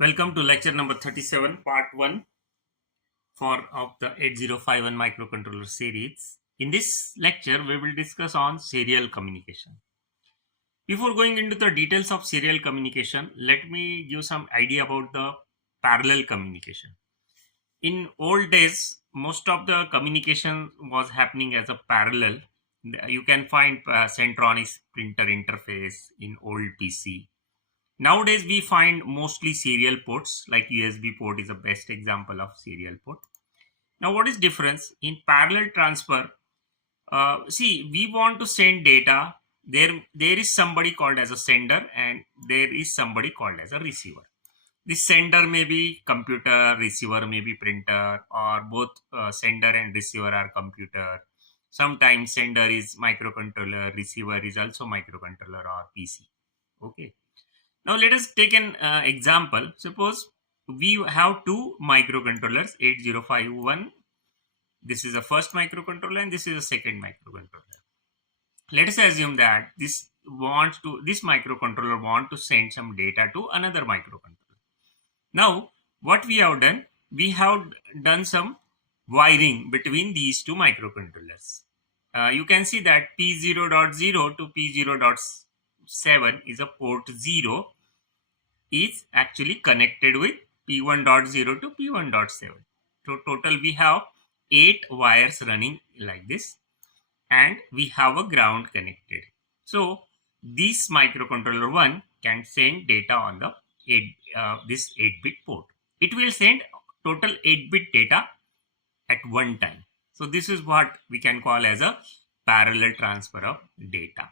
Welcome to lecture number 37, part 1 of the 8051 microcontroller series. In this lecture, we will discuss on serial communication. Before going into the details of serial communication, let me give some idea about the parallel communication. In old days, most of the communication was happening as a parallel. You can find Centronics printer interface in old PC. Nowadays, we find mostly serial ports, like USB port is the best example of serial port. Now, what is difference in parallel transfer? See, we want to send data. There is somebody called as a sender, and there is somebody called as a receiver. The sender may be computer, receiver may be printer, or both sender and receiver are computer. Sometimes sender is microcontroller, receiver is also microcontroller or PC. Okay. Now let us take an example. Suppose we have two microcontrollers, 8051. This is the first microcontroller and this is the second microcontroller. Let us assume that this microcontroller want to send some data to another microcontroller. Now what we have done, we have done some wiring between these two microcontrollers. You can see that P0.0 to P0.7 is a port 0 is actually connected with P1.0 to P1.7. So total we have 8 wires running like this, and we have a ground connected. So this microcontroller 1 can send data on the this 8-bit port. It will send total 8-bit data at one time. So this is what we can call as a parallel transfer of data.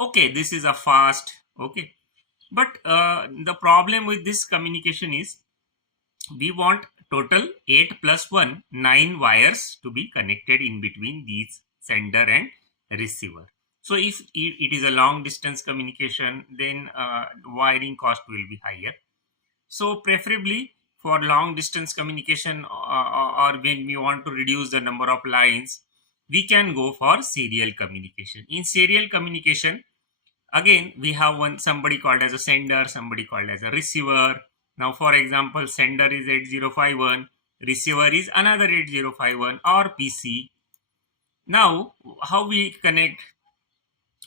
Okay, this is a fast. Okay. But the problem with this communication is we want total 8 plus 1, 9 wires to be connected in between these sender and receiver. So if it is a long distance communication, then wiring cost will be higher. So preferably for long distance communication or when we want to reduce the number of lines, we can go for serial communication. In serial communication, again, we have somebody called as a sender, somebody called as a receiver. Now, for example, sender is 8051, receiver is another 8051 or PC. Now, how we connect?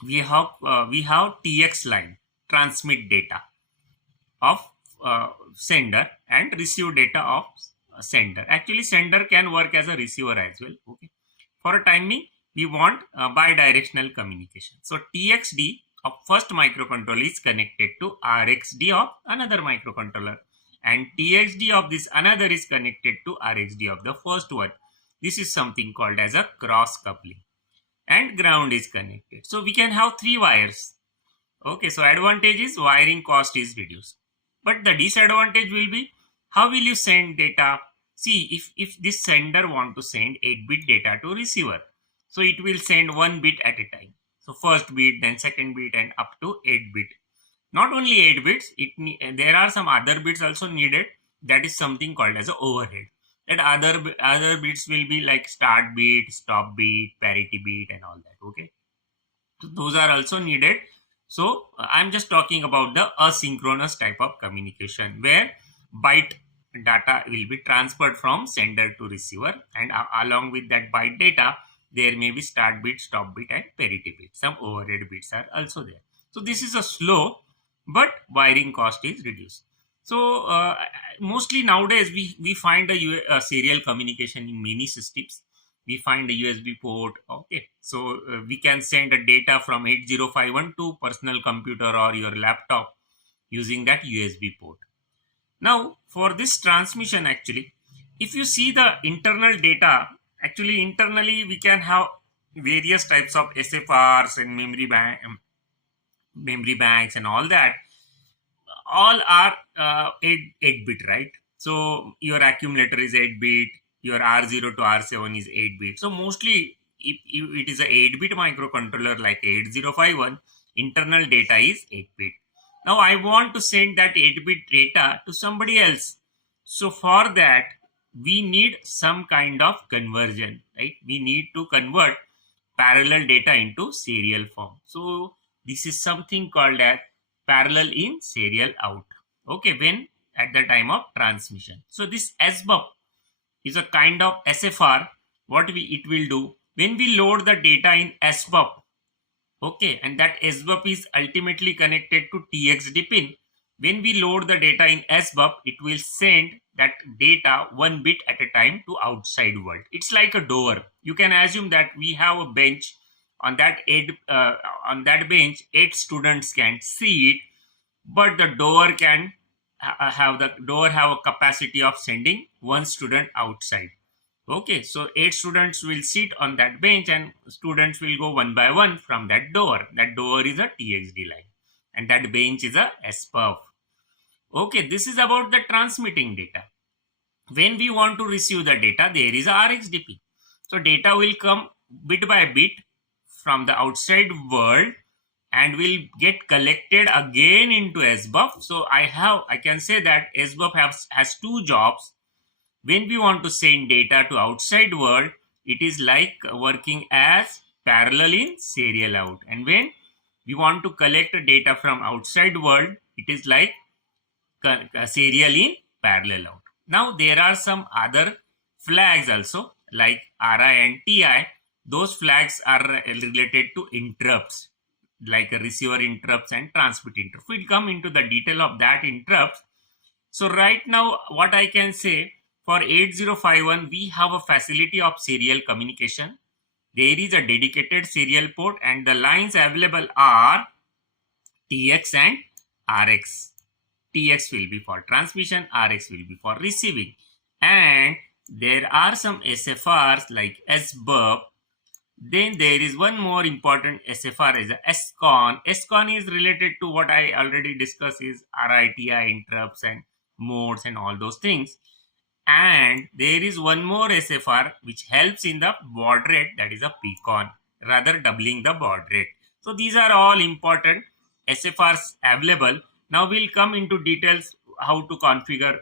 We have TX line, transmit data of sender and receive data of sender. Actually, sender can work as a receiver as well. Okay. For a timing, we want bidirectional communication. So TXD of first microcontroller is connected to RXD of another microcontroller, and TXD of this another is connected to RXD of the first one. This is something called as a cross coupling, and ground is connected. So we can have 3 wires. Okay, so advantage is wiring cost is reduced, but the disadvantage will be how will you send data? See, if this sender want to send 8-bit data to receiver, so it will send 1 bit at a time. So first bit, then second bit, and up to 8 bit. Not only 8 bits, there are some other bits also needed. That is something called as a overhead. That other bits will be like start bit, stop bit, parity bit, and all that. Okay, so those are also needed. So I'm just talking about the asynchronous type of communication where byte data will be transferred from sender to receiver, and along with that byte data, there may be start bit, stop bit, and parity bit. Some overhead bits are also there. So this is a slow, but wiring cost is reduced. So mostly nowadays we find a serial communication in many systems. We find a USB port. Okay, so we can send a data from 8051 to personal computer or your laptop using that USB port. Now for this transmission, actually, if you see the internal data, actually internally we can have various types of SFRs and memory banks and all that. All are 8 bit, right? So your accumulator is 8 bit, your R0 to R7 is 8 bit. So mostly if it is a 8 bit microcontroller like 8051, internal data is 8 bit. Now I want to send that 8 bit data to somebody else. So for that we need some kind of conversion, right? We need to convert parallel data into serial form. So this is something called as parallel in serial out. Okay, when at the time of transmission. So this SBUF is a kind of SFR. What it will do when we load the data in SBUF, okay, and that SBUF is ultimately connected to TXD pin. When we load the data in SBUF, it will send that data one bit at a time to outside world. It's like a door. You can assume that we have a bench. On that bench, 8 students can see it, but the door can have a capacity of sending 1 student outside. Okay, so 8 students will sit on that bench and students will go one by one from that door. That door is a TXD line and that bench is a SBUF. Okay, this is about the transmitting data. When we want to receive the data, there is a RxDP. So data will come bit by bit from the outside world and will get collected again into SBUF. So I can say that SBUF has 2 jobs. When we want to send data to outside world, it is like working as parallel in serial out. And when we want to collect data from outside world, it is like serial in parallel out. Now there are some other flags also like RI and TI. Those flags are related to interrupts like a receiver interrupts and transmit interrupts. We'll come into the detail of that interrupts. So right now what I can say, for 8051 we have a facility of serial communication. There is a dedicated serial port and the lines available are TX and RX. TX will be for transmission, RX will be for receiving. And there are some SFRs like SBUF. Then there is one more important SFR is a SCON. SCON is related to what I already discussed is RITI interrupts and modes and all those things. And there is one more SFR which helps in the baud rate, that is a PCON, rather doubling the baud rate. So these are all important SFRs available. Now we'll come into details how to configure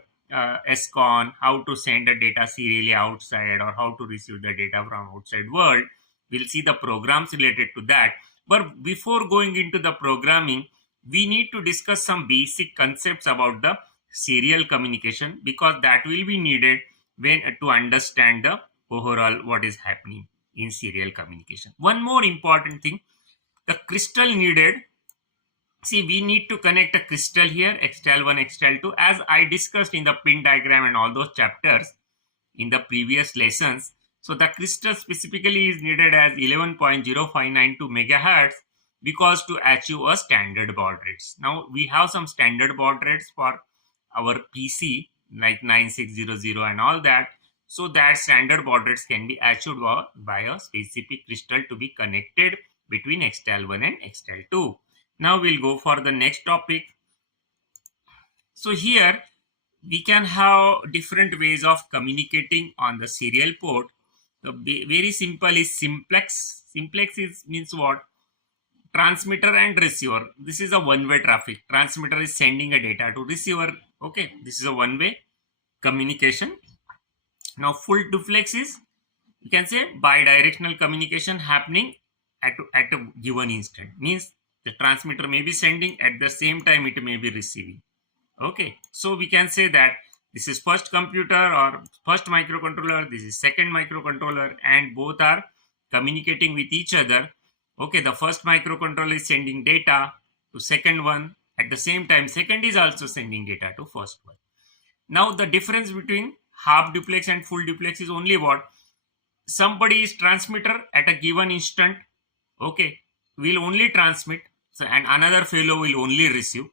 SCON, how to send the data serially outside or how to receive the data from outside world. We'll see the programs related to that. But before going into the programming, we need to discuss some basic concepts about the serial communication because that will be needed when to understand the overall what is happening in serial communication. One more important thing, the crystal needed. See, we need to connect a crystal here, XTAL1, XTAL2, as I discussed in the pin diagram and all those chapters in the previous lessons. So the crystal specifically is needed as 11.0592 megahertz because to achieve a standard baud rates. Now we have some standard baud rates for our PC like 9600 and all that. So that standard baud rates can be achieved by a specific crystal to be connected between XTAL1 and XTAL2. Now we'll go for the next topic. So here we can have different ways of communicating on the serial port. The very simple is simplex. Simplex means what? Transmitter and receiver. This is a one-way traffic. Transmitter is sending a data to receiver. Okay, this is a one-way communication. Now full duplex is, you can say, bidirectional communication happening at a given instant. Means the transmitter may be sending, at the same time it may be receiving. Okay, so we can say that this is first computer or first microcontroller, this is second microcontroller, and both are communicating with each other. Okay, the first microcontroller is sending data to second one. At the same time, second is also sending data to first one. Now the difference between half duplex and full duplex is only what? Somebody is transmitter at a given instant. Okay, will only transmit. So, and another fellow will only receive.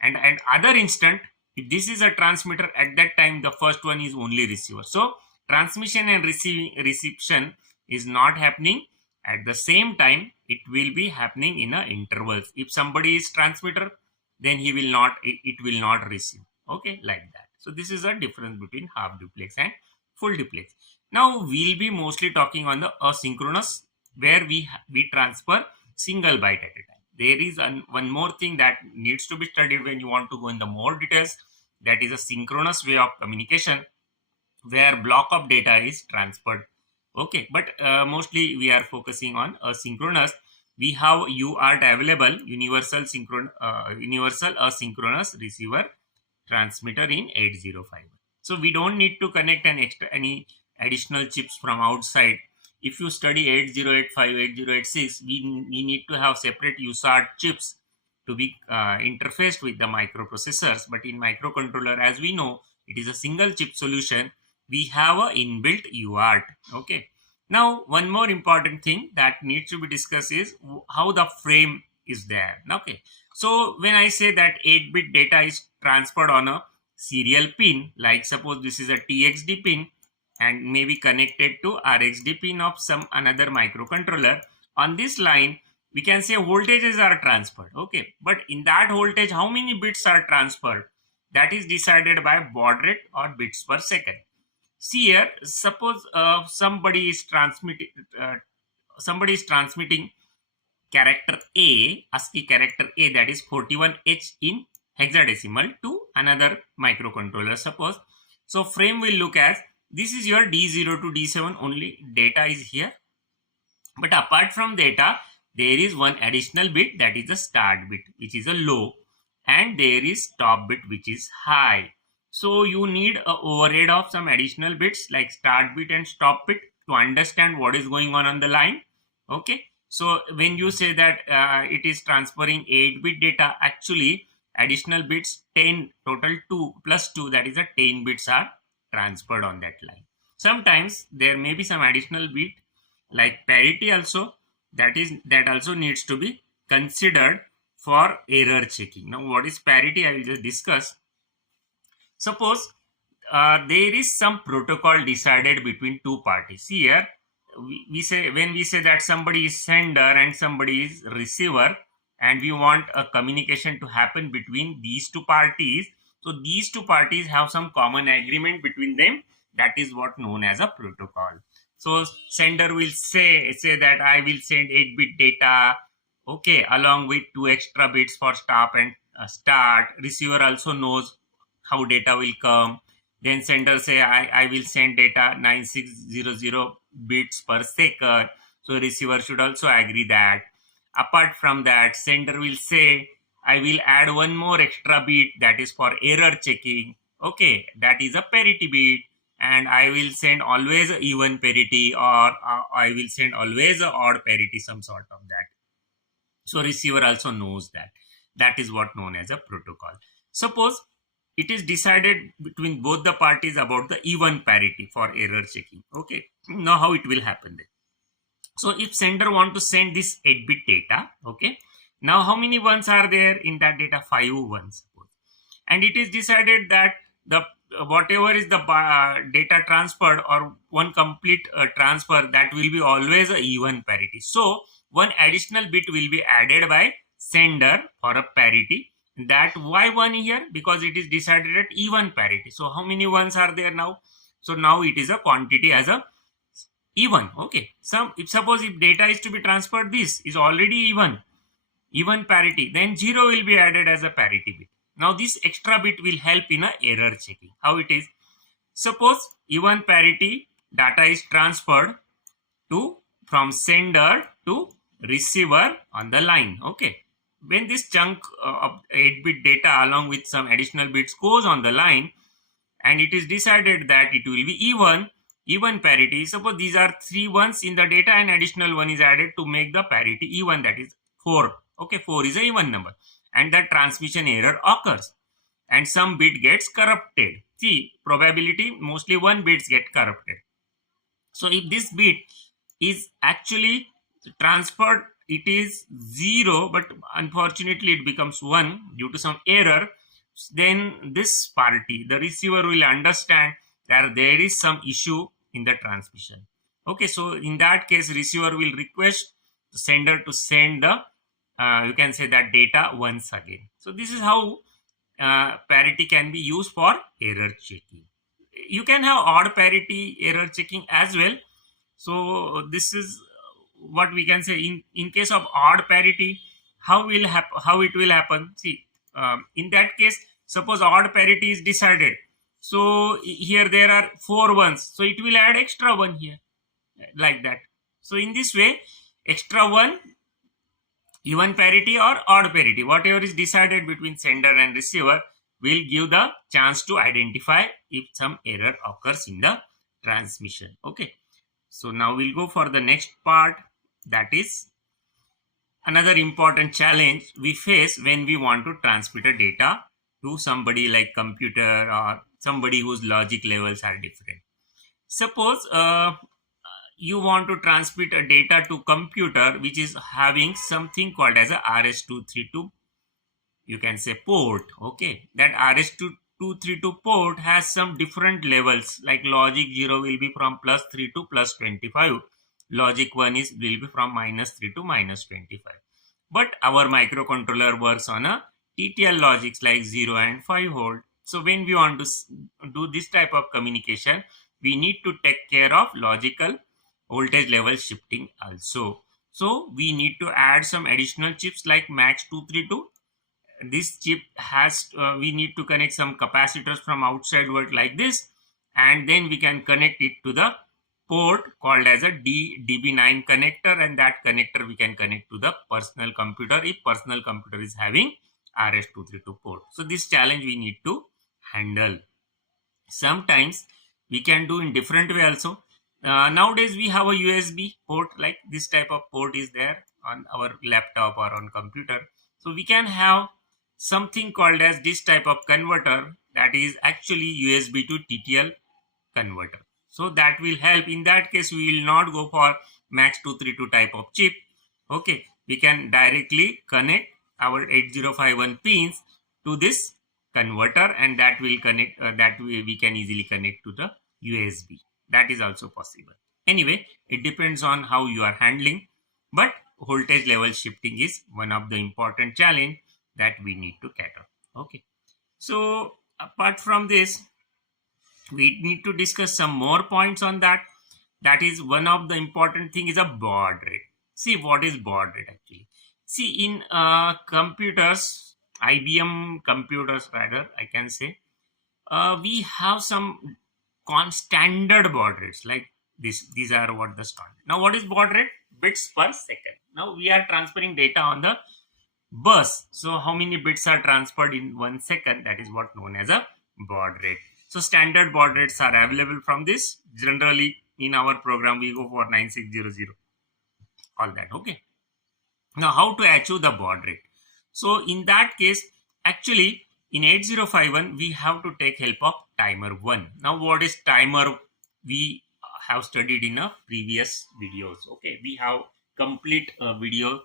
And at other instant, if this is a transmitter, at that time the first one is only receiver. So transmission and reception is not happening at the same time. It will be happening in intervals. If somebody is transmitter, then it will not receive. Okay, like that. So this is a difference between half duplex and full duplex. Now we'll be mostly talking on the asynchronous, where we transfer single byte at a time. There is one more thing that needs to be studied when you want to go in the more details. That is a synchronous way of communication where block of data is transferred. Okay, but mostly we are focusing on asynchronous. We have UART available, universal asynchronous receiver transmitter in 8051. So we don't need to connect any additional chips from outside. If you study 8085, 8086, we need to have separate USART chips to be interfaced with the microprocessors. But in microcontroller, as we know, it is a single chip solution. We have a inbuilt UART. Okay. Now, one more important thing that needs to be discussed is how the frame is there. Okay. So when I say that 8-bit data is transferred on a serial pin, like suppose this is a TXD pin and maybe connected to RXD pin of some another microcontroller, on this line we can say voltages are transferred. Okay, but in that voltage how many bits are transferred, that is decided by baud rate or bits per second. See here, suppose somebody is transmitting character A, ASCII character A, that is 41H in hexadecimal to another microcontroller, suppose. So frame will look as this is your D0 to D7, only data is here. But apart from data, there is one additional bit, that is the start bit, which is a low, and there is stop bit, which is high. So you need a overhead of some additional bits like start bit and stop bit to understand what is going on the line. Okay. So when you say that it is transferring 8-bit data, actually additional bits 10, total 2 plus 2, that is a 10 bits are transferred on that line. Sometimes there may be some additional bit like parity also, that also needs to be considered for error checking. Now what is parity, I will just discuss. Suppose there is some protocol decided between two parties. See here, we say, when we say that somebody is sender and somebody is receiver, and we want a communication to happen between these two parties, so these two parties have some common agreement between them, that is what known as a protocol. So sender will say that I will send 8-bit data, okay, along with 2 extra bits for stop and start. Receiver also knows how data will come. Then sender say I will send data 9600 bits per second. So receiver should also agree that. Apart from that, sender will say I will add one more extra bit, that is for error checking. Okay, that is a parity bit, and I will send always a even parity, or I will send always a odd parity, some sort of that. So receiver also knows that. That is what known as a protocol. Suppose it is decided between both the parties about the even parity for error checking. Okay, now how it will happen then? So if sender want to send this 8-bit data, okay, now how many ones are there in that data? 5 ones, suppose. And it is decided that the whatever is the data transferred, or one complete transfer, that will be always a even parity. So one additional bit will be added by sender for a parity. That why one here? Because it is decided at even parity. So how many ones are there now? So now it is a quantity as a even. Okay, suppose if data is to be transferred, this is already even parity, then 0 will be added as a parity bit. Now this extra bit will help in a error checking. How it is? Suppose even parity data is transferred from sender to receiver on the line. Okay, when this chunk of 8-bit data along with some additional bits goes on the line, and it is decided that it will be even parity. Suppose these are 3 ones in the data and additional 1 is added to make the parity even, that is 4. Okay, 4 is a even number, and that transmission error occurs and some bit gets corrupted. See, probability mostly 1 bits get corrupted. So if this bit is actually transferred, it is 0, but unfortunately it becomes 1 due to some error, then this party, the receiver, will understand that there is some issue in the transmission. Okay, so in that case, receiver will request the sender to send the you can say that data once again. So this is how parity can be used for error checking. You can have odd parity error checking as well. So this is what we can say. In case of odd parity, how it will happen? See, in that case, suppose odd parity is decided. So here there are 4 ones, so it will add extra 1 here, like that. So in this way, extra 1, even parity or odd parity, whatever is decided between sender and receiver, will give the chance to identify if some error occurs in the transmission. Okay, so now we'll go for the next part, that is another important challenge we face when we want to transmit a data to somebody like computer or somebody whose logic levels are different. Suppose you want to transmit a data to computer which is having something called as a RS232, you can say, port. Okay, that RS232 port has some different levels, like logic 0 will be from +3 to +25, logic 1 will be from -3 to -25. But our microcontroller works on a TTL logics like 0 and 5 volt. So when we want to do this type of communication, we need to take care of logical voltage level shifting also. So we need to add some additional chips like MAX232. This chip has we need to connect some capacitors from outside world like this, and then we can connect it to the port called as a DB9 connector, and that connector we can connect to the personal computer if personal computer is having RS232 port. So this challenge we need to handle. Sometimes we can do in different way also. Nowadays we have a USB port, like this type of port is there on our laptop or on computer. So we can have something called as this type of converter, that is actually USB to TTL converter. So that will help. In that case, we will not go for MAX232 type of chip. Okay, we can directly connect our 8051 pins to this converter, and that will connect, that way we can easily connect to the USB. That is also possible. Anyway, it depends on how you are handling, but voltage level shifting is one of the important challenge that we need to cater. Okay, so apart from this, we need to discuss some more points on that. That is, one of the important thing is a baud rate. See, what is baud rate actually? See, in computers, IBM computers rather, I can say, we have some standard baud rates like this. These are what the standard. Now, what is baud rate? Bits per second. Now we are transferring data on the bus. So how many bits are transferred in 1 second? That is what known as a baud rate. So standard baud rates are available from this. Generally in our program we go for 9600, all that. Okay, now how to achieve the baud rate? So in that case, actually in 8051 we have to take help of timer 1. Now what is timer? We have studied in a previous videos. Okay, we have complete video,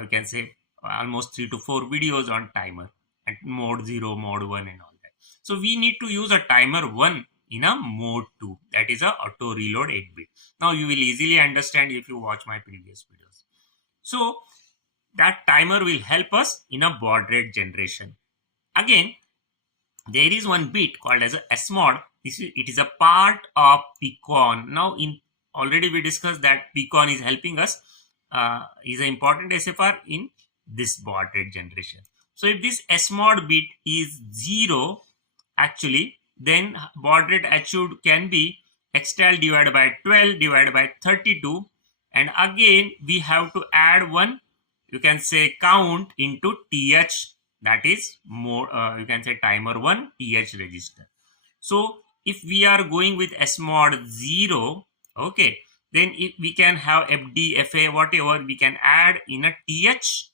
you can say almost 3 to 4 videos on timer and mode 0, mode 1 and all that. So we need to use a timer 1 in a mode 2, that is a auto reload 8-bit. Now you will easily understand if you watch my previous videos. So that timer will help us in a baud rate generation. Again, there is one bit called as a SMOD. It is a part of PCON. Now already we discussed that PCON is helping us, is an important SFR in this baud rate generation. So if this SMOD bit is 0 actually, then baud rate achieved can be extal divided by 12 divided by 32, and again we have to add one, you can say, count into TH, that is more you can say timer 1 TH register. So if we are going with SMOD 0, okay, then if we can have FD, FA, whatever we can add in a TH,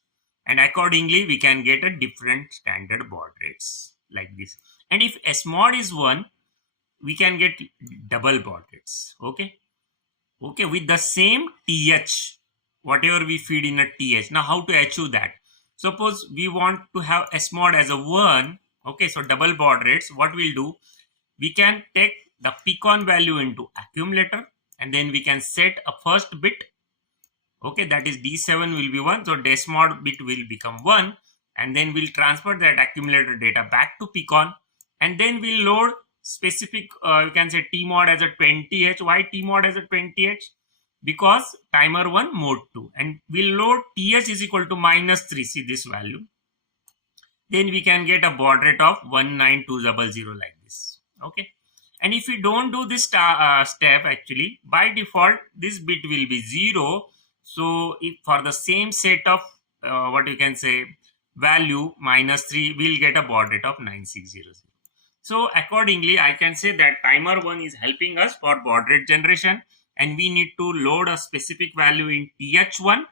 and accordingly we can get a different standard baud rates like this. And if SMOD is 1, we can get double baud rates. Okay, with the same TH, whatever we feed in a TH. Now how to achieve that? Suppose we want to have SMOD as a 1, okay, so double baud rates. What we'll do, we can take the PCON value into accumulator, and then we can set a first bit, okay, that is D7 will be 1, so SMOD bit will become 1, and then we'll transfer that accumulator data back to PCON, and then we'll load specific, you can say TMOD as a 20H. Why TMOD as a 20H? Because timer 1 mode 2, and we'll load TH is equal to -3, see this value. Then we can get a baud rate of 19200 like this. Okay, and if we don't do this step, actually by default this bit will be 0. So if for the same set of what you can say value -3, we'll get a baud rate of 9600. So accordingly, I can say that timer 1 is helping us for baud rate generation, and we need to load a specific value in TH1.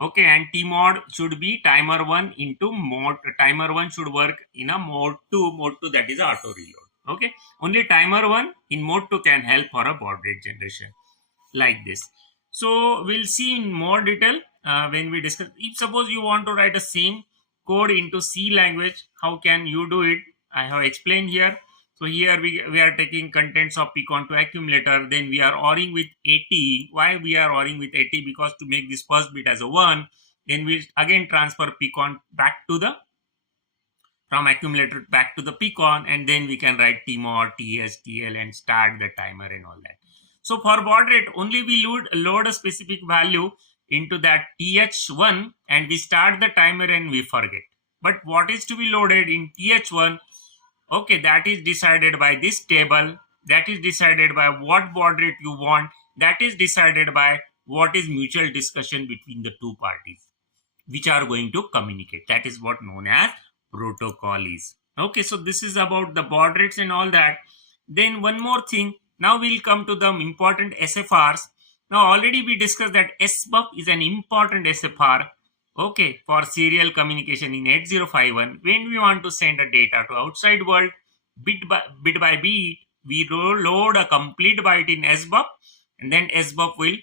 Okay, and T mod should be timer 1 into mode. Timer 1 should work in a mode 2. Mode 2, that is auto reload. Okay, only timer 1 in mode 2 can help for a baud rate generation like this. So we'll see in more detail when we discuss. If suppose you want to write the same code into C language, how can you do it? I have explained here. So here we are taking contents of PCON to accumulator, then we are ORing with 80. Why we are ORing with 80? Because to make this first bit as a 1, then we again transfer PCON back to the, from accumulator back to the PCON, and then we can write Tmod, TS, TL and start the timer and all that. So for baud rate, only we load a specific value into that TH1 and we start the timer and we forget. But what is to be loaded in TH1? Okay, that is decided by this table. That is decided by what baud rate you want. That is decided by what is mutual discussion between the two parties which are going to communicate. That is what known as protocol is. Okay, so this is about the baud rates and all that. Then one more thing. Now we'll come to the important SFRs. Now already we discussed that SBUF is an important SFR. Okay, for serial communication in 8051, when we want to send a data to outside world, bit by bit, we load a complete byte in SBUF, and then SBUF will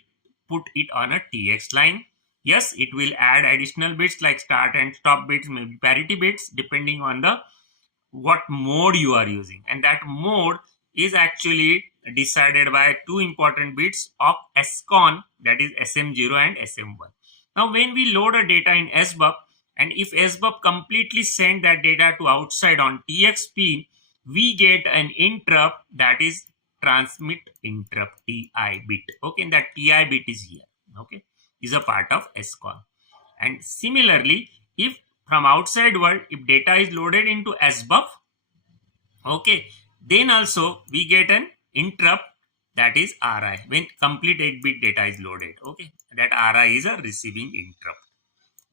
put it on a TX line. Yes, it will add additional bits like start and stop bits, maybe parity bits, depending on the what mode you are using, and that mode is actually decided by two important bits of SCON, that is SM0 and SM1. Now when we load a data in SBUF, and if SBUF completely send that data to outside on TX pin, we get an interrupt, that is transmit interrupt TI bit. Okay, and that TI bit is here. Okay, is a part of SCON. And similarly, if from outside world, if data is loaded into SBUF, okay, then also we get an interrupt, that is RI, when complete 8-bit data is loaded. Okay, that RI is a receiving interrupt.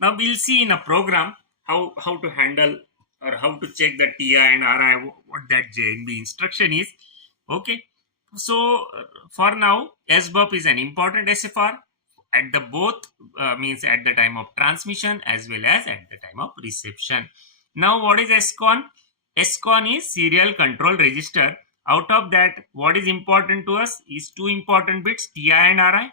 Now we'll see in a program how to handle or how to check the TI and RI, what that JNB instruction is. Okay, so for now, SBUF is an important SFR at the both means at the time of transmission as well as at the time of reception. Now what is SCON? SCON is serial control register. Out of that, what is important to us is two important bits, TI and RI.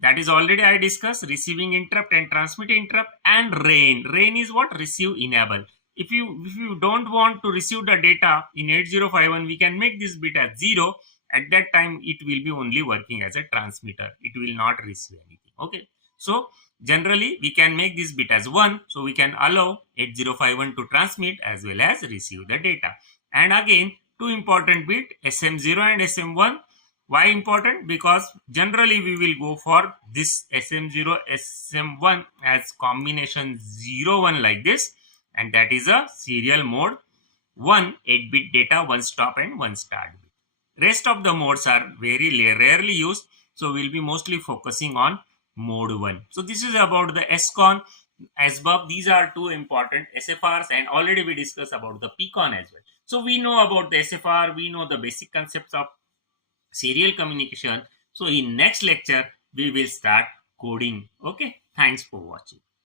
That is already I discussed, receiving interrupt and transmit interrupt, and rain. Rain is what? Receive enable. If you don't want to receive the data in 8051, we can make this bit as 0. At that time, it will be only working as a transmitter. It will not receive anything. Okay. So generally, we can make this bit as 1. So we can allow 8051 to transmit as well as receive the data. And again, two important bit, SM0 and SM1. Why important? Because generally we will go for this SM0, SM1 as combination 0, 1 like this. And that is a serial mode. 1 8-bit data, 1 stop and 1 start bit. Rest of the modes are very rarely used. So we'll be mostly focusing on mode 1. So this is about the SCON, SBUF. These are two important SFRs, and already we discussed about the PCON as well. So we know about the SFR, we know the basic concepts of serial communication. So in next lecture, we will start coding. Okay, thanks for watching.